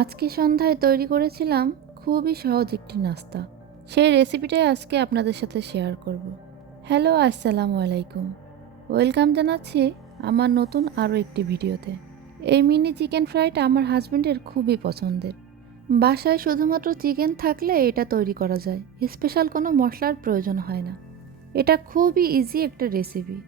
আজকে সন্ধ্যায় তৈরি করেছিলাম খুবই সহজ একটি নাস্তা। সেই রেসিপিটাই আজকে আপনাদের সাথে শেয়ার করব। হ্যালো, আসসালামু আলাইকুম। ওয়েলকাম জানাচ্ছি আমার নতুন আরও একটি ভিডিওতে। এই মিনি চিকেন ফ্রাইটা আমার হাজবেন্ডের খুবই পছন্দের। বাসায় শুধুমাত্র চিকেন থাকলে এটা তৈরি করা যায়, স্পেশাল কোনো মশলার প্রয়োজন হয় না। এটা খুবই ইজি একটা রেসিপি।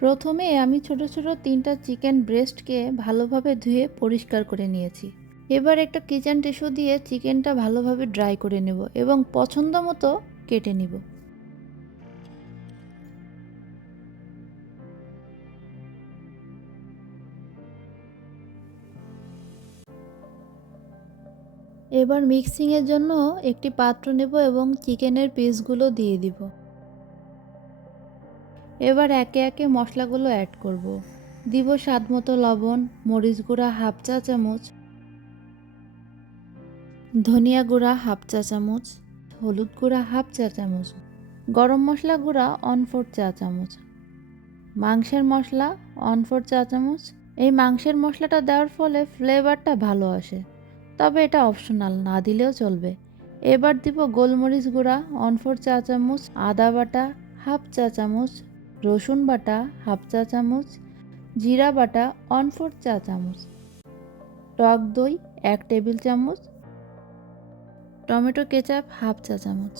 প্রথমে আমি ছোট ছোট 3টা চিকেন ব্রেস্টকে ভালোভাবে ধুয়ে পরিষ্কার করে নিয়েছি। এবার একটা কিচেন টিস্যু দিয়ে চিকেনটা ভালোভাবে ড্রাই করে নেব এবং পছন্দ মতো কেটে নিব। এবার মিক্সিংয়ের জন্য একটি পাত্র নেব এবং চিকেনের পিসগুলো দিয়ে দিব। এবার একে একে মশলাগুলো অ্যাড করব। দিব স্বাদমতো লবণ, মরিচ গুঁড়া হাফ চা চামচ, ধনিয়া গুঁড়া হাফ চা চামচ, হলুদ গুঁড়া হাফ চা চামচ, গরম মশলা গুঁড়া 1/4 চা চামচ, মাংসের মশলা 1/4 চা চামচ। এই মাংসের মশলাটা দেওয়ার ফলে ফ্লেভারটা ভালো আসে, তবে এটা অপশনাল, না দিলেও চলবে। এবার দিব গোলমরিচ গুঁড়া 1/4 চা চামচ, আদা বাটা হাফ চা চামচ, রসুন বাটা হাফ চা চামচ, জিরা বাটা 1/4 চা চামচ, টক দই 1 টেবিল চামচ, টমেটো কেচাপ হাফ চা চামচ,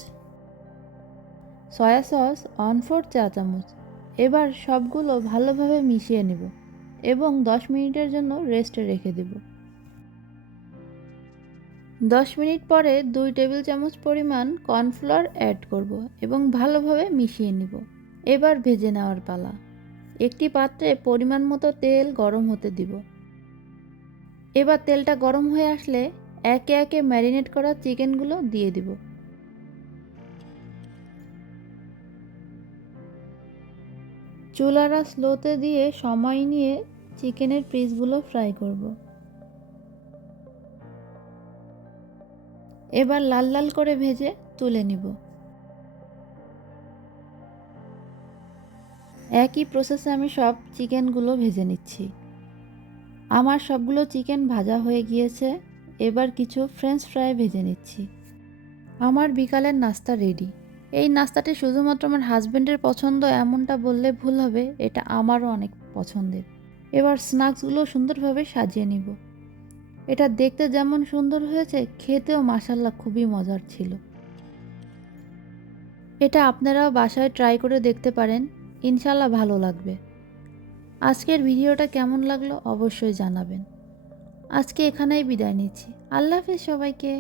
সয়া সস 1/4 চা চামচ। এবার সবগুলো ভালোভাবে মিশিয়ে নেব এবং 10 মিনিটের জন্য রেস্টে রেখে দেব। 10 মিনিট পরে 2 টেবিল চামচ পরিমাণ কর্নফ্লাওয়ার অ্যাড করব এবং ভালোভাবে মিশিয়ে নিব। এবার ভেজে নেওয়ার পালা। একটি পাত্রে পরিমাণ মতো তেল গরম হতে দিব। এবার তেলটা গরম হয়ে আসলে একে একে ম্যারিনেট করা চিকেনগুলো দিয়ে দিব। চুলাটা স্লোতে দিয়ে সময় নিয়ে চিকেনের পিসগুলো ফ্রাই করব। এবার লাল লাল করে ভেজে তুলে নিব। একই প্রসেসে আমি সব চিকেনগুলো ভেজে নিচ্ছি। আমার সবগুলো চিকেন ভাজা হয়ে গিয়েছে। এবার কিছু ফ্রেঞ্চ ফ্রাই ভেজে নিচ্ছি। আমার বিকালের নাস্তা রেডি। এই নাস্তাটি শুধুমাত্র আমার হাজবেন্ডের পছন্দ এমনটা বললে ভুল হবে, এটা আমারও অনেক পছন্দের। এবার স্ন্যাক্সগুলো সুন্দরভাবে সাজিয়ে নিব। এটা দেখতে যেমন সুন্দর হয়েছে, খেতেও মাশাআল্লাহ খুবই মজার ছিল। এটা আপনারাও বাসায় ট্রাই করে দেখতে পারেন, ইনশাআল্লাহ ভালো লাগবে। আজকের ভিডিওটা কেমন লাগলো অবশ্যই জানাবেন। আজকে এখানেই বিদায় নিচ্ছি। আল্লাহ হাফেজ সবাইকে।